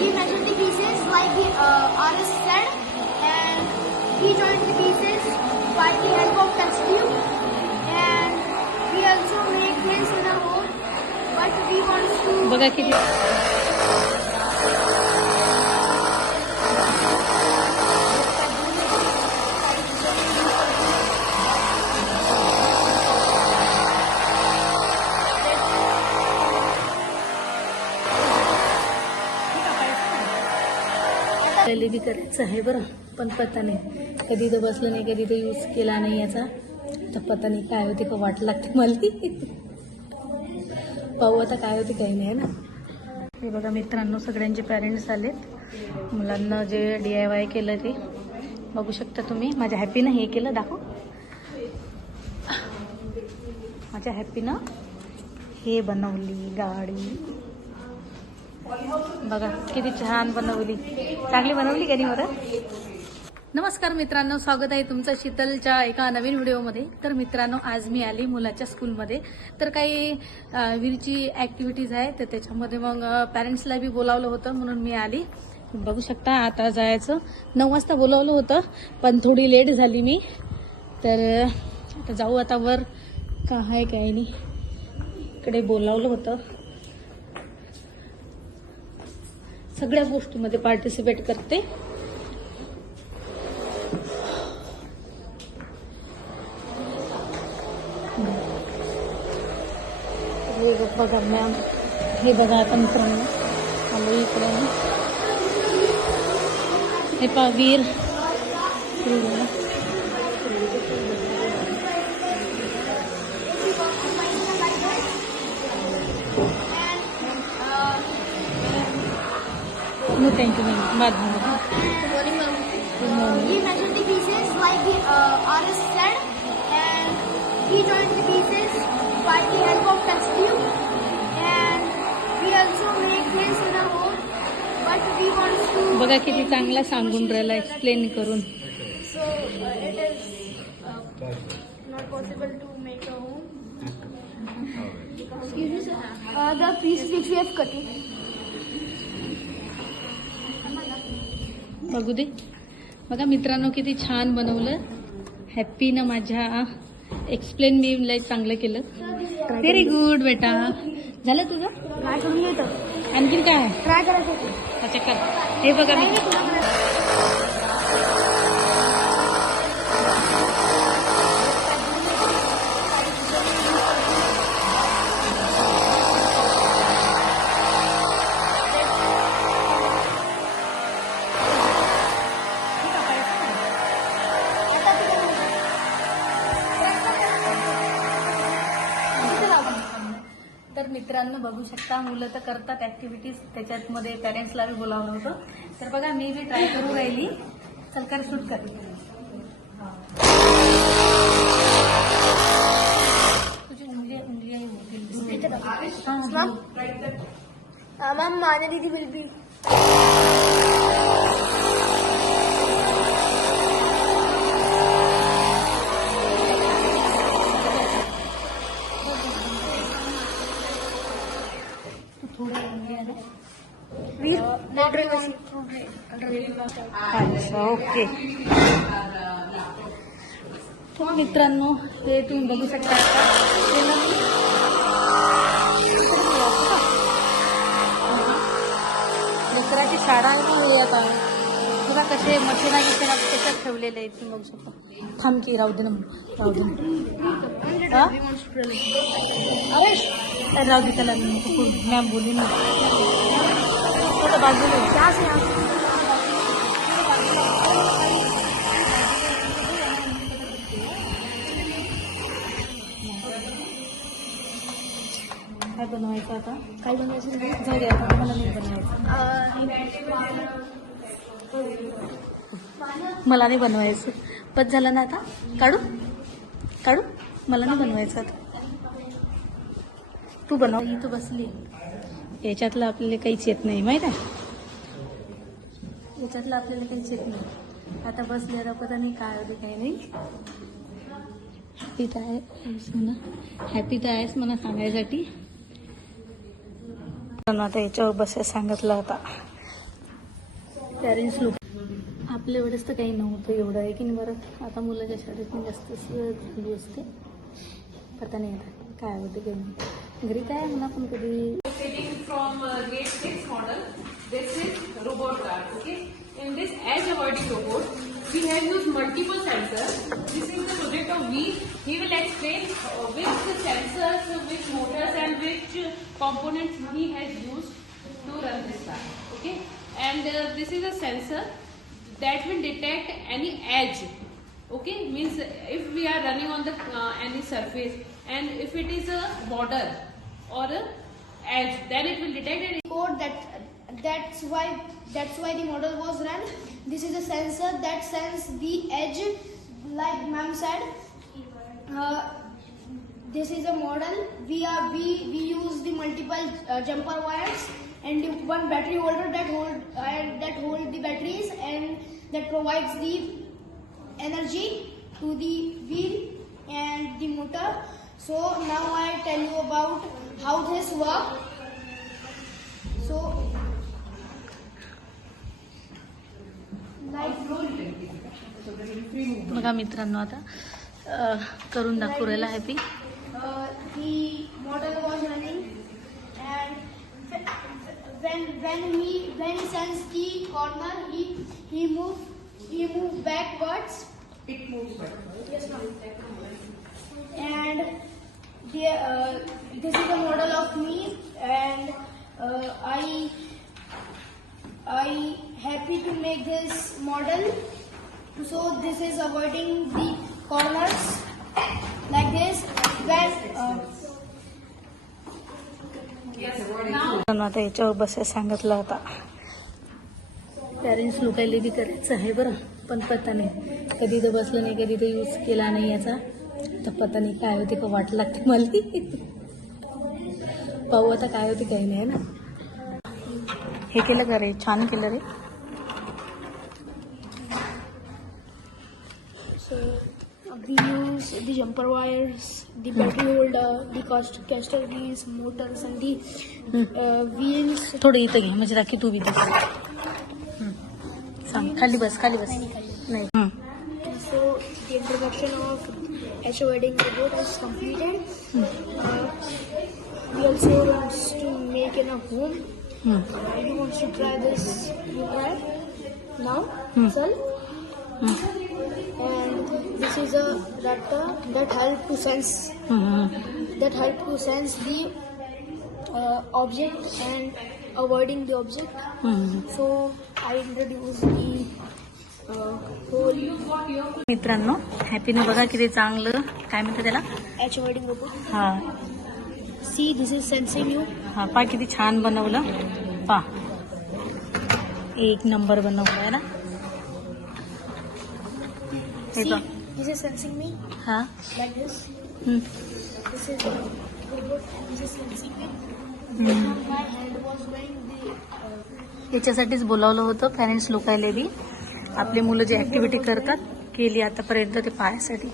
He measured the pieces like the uh, artist said, and he joined the pieces by the help of test tube. And we also make holes in the home, but we want to. बघा किती खरेदी करायचं आहे बरं. पण पत्ता नाही. कधी तर बसलं नाही कधी तर यूज केला नाही याचा. तर पत्ता नाही काय होते का वाट लागते मला. पाहू आता काय होते काही नाही ना? हे बघा मित्रांनो सगळ्यांचे पॅरेंट्स आलेत. मुलांना जे डी आय वाय केलं ते. बघू शकता तुम्ही. माझ्या हॅपीनं हे केलं दाखव. माझ्या हॅपीनं हे बनवली गाडी. बघा किती छान बनवली. चांगली बनवली का नाही बरं? नमस्कार मित्रांनो स्वागत आहे तुमचं शीतलच्या एका नवीन व्हिडिओमध्ये. तर मित्रांनो आज मी आली मुलाच्या स्कूलमध्ये. तर काही विरची ॲक्टिव्हिटीज आहे तर त्याच्यामध्ये मग पॅरेंट्सला बी बोलावलं होतं म्हणून मी आली. बघू शकता आता जायचं. नऊ वाजता बोलावलं होतं पण थोडी लेट झाली मी. तर आता जाऊ आता वर. का आहे काय नाही. इकडे बोलावलं होतं. सगळ्या गोष्टीमध्ये पार्टिसिपेट करते. बघा मॅम हे बघा आता मित्रांनो. आलो इकडे. हे पा वीर. हे बघा. नो थँक्यू मॅम बाद Good morning, ma'am. Good morning He measured the pieces like the uh, RS said, and he joined the pieces by the help of test tube. And we also make holes in the hole, but we want to. बघा किती चांगला सांगून राहिला explain करून So uh, it is uh, not possible to make a home. Excuse me, sir. Uh, the pieces which we have cut it. बघू दे. बघा मित्रांनो किती छान बनवलं. हॅपीनं माझ्या. एक्सप्लेन मी लय चांगलं केलं. व्हेरी गुड बेटा. झालं तुझं? आणखीन काय? आहे ट्राय करायचं. अच्छा कर. हे बघा मी. मित्रांनो बघू शकता. मुलं तर करतात ऍक्टिव्हिटीज त्याच्यात मध्ये पॅरेंट्सला बी बोलावलं होतं. तर बघा मी बी ट्राय करू राहिली. चल कर शूट कर. तुझी उंगली उंगली आहे? Uh, ma'am, Manya Didi will be. तू थोडी उंगली आहे ना We're not doing अच्छा ओके मित्रांनो हे तुम्ही बघू शकता आता. हे. शाळा आहे ना आता. बघा कसे मशिना गिशिना त्याच्यात ठेवलेले आहेत तुम्ही बघू शकता. थांब की राहू दे ना राहू दे. ना. हा? अरे राहू दे त्याला मॅम बोलली ना. थोडं बाजूला आहे. यहाँ से यहाँ से काय बनवायचं आता? काय बनवायचं? जाऊ दे आता मला नाही बनवायचं. मला नाही बनवायचं. पत झालं ना आता? काढू? काढू? मला नाही बनवायचं आता. तू बनव. ही तू बसली. याच्यातलं आपल्याला काहीच येत नाही माहीत आहे? याच्यातलं आपल्याला काहीच येत नाही. आता बसले पता नाही काय होते काही नाही? हॅपी तर आहे म्हणा. हॅपी तर आहेस म्हणा सांगायसाठी. आता याच्यावर बसायला सांगितलं होता पॅरेंट्स लोक. आपल्या वेळेस तर काही नव्हतं एवढं आहे की बरं? आता मुलाच्या शाळेत मी जास्त असते. पता नाही आता काय होते काही नाही. घरी काय म्हणा पण कधी? Setting from get six model is robot okay in this age awarding robot we have use multiple sensor this of we he will explain which sensors which motors and which component he has use to run okay And uh, this is a sensor that will detect any edge okay? Means if we are running on the uh, any surface and if it is a border or a edge then it will detect and code that that's why that's why the model was run. This is a sensor that sense the edge like ma'am said uh, this is a model. We are we we use the multiple uh, jumper wires and the one battery holder that hold uh, that hold the batteries and that provides the energy to the wheel and the motor so now i tell you about how this work so, like बघा मित्रांनो आता करून दाखवू राहिला happy uh, the model when when he when he sends the corner, he he move he move backwards. It moves backwards. Yes. And the, uh, this is a model of me, and uh, I I happy to make this model. So this is avoiding the corners like this. When, uh, yes, now आता याच्यावर बसायला सांगितलं होता. Parents लोकायला बी करायचं आहे बरं पण पत्ता नाही. कधी तर बसलं नाही कधी तर यूज केला नाही याचा. तर पत्ता नाही काय होते का वाट लागते मला. पाहू आता काय होते काही नाही ना? हे केलं का रे? छान केलं रे. Uh, we use the jumper wires, the battery holder, the cast- caster wheels, motors, and the uh, wheels. थोडं इथं घे म्हणजे राखी तू बी तस सांग खाली बस खाली बस नाही हं. So the introduction of H wedding robot is completed. Uh, we also wants to make in a home. हं. Who wants to try this? You try now, Hmm. sir. हं. This is a that that help to sense हं, हं. that help to sense the uh, object and avoiding the object. हं, हं. So I introduce the uh, whole मित्रांनो हॅपीने बघा किती चांगलं काय म्हणतात त्याला H avoiding robot. हा See, this is sensing you. हा पा किती छान बनवलं पा एक नंबर बनवलं आहे ना हे See, this is याच्यासाठीच बोलावलं होतं पेरेंट्स लोकायला बी. आपली मुलं जे ऍक्टिव्हिटी करतात केली आतापर्यंत ते पाहायसाठी